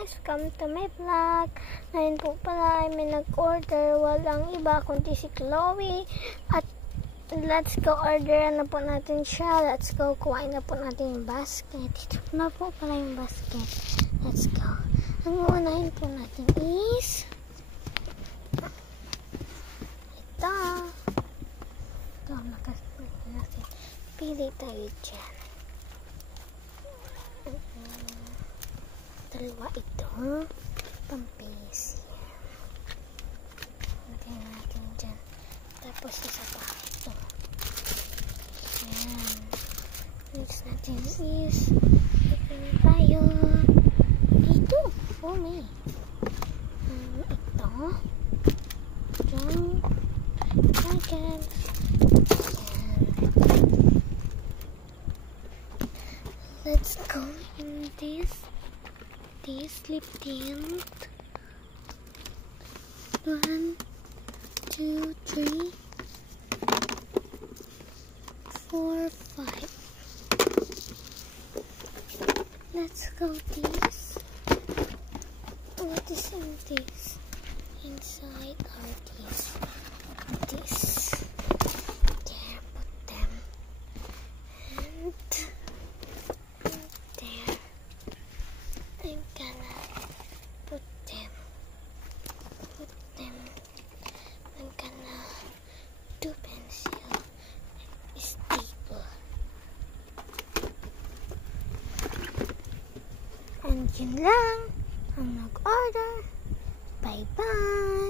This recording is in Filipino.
guys! Welcome to my vlog. Ngayon po pala ay may nag-order. Walang iba kundi si Chloe. At let's go order na po natin siya. Let's go. Kuhain na po natin yung basket. Ito na po pala yung basket. Let's go. Ang uunahin po natin is ito. Ito, nakasipin natin. Pili tayo dyan. Dalawa ito. Pampis. Lagyan natin dyan. Tapos isa pa ito. Yan. Next natin is lagyan tayo dito. Oh may. Ito. Dyan. Dyan. Let's go in this lip tint. 1, 2, 3, 4, 5. Let's go this. What is in this? Inside are this. There, put them. And there. I'm gonna put them. I'm gonna do pencil and staple. And yun lang ang nag-order. Bye-bye!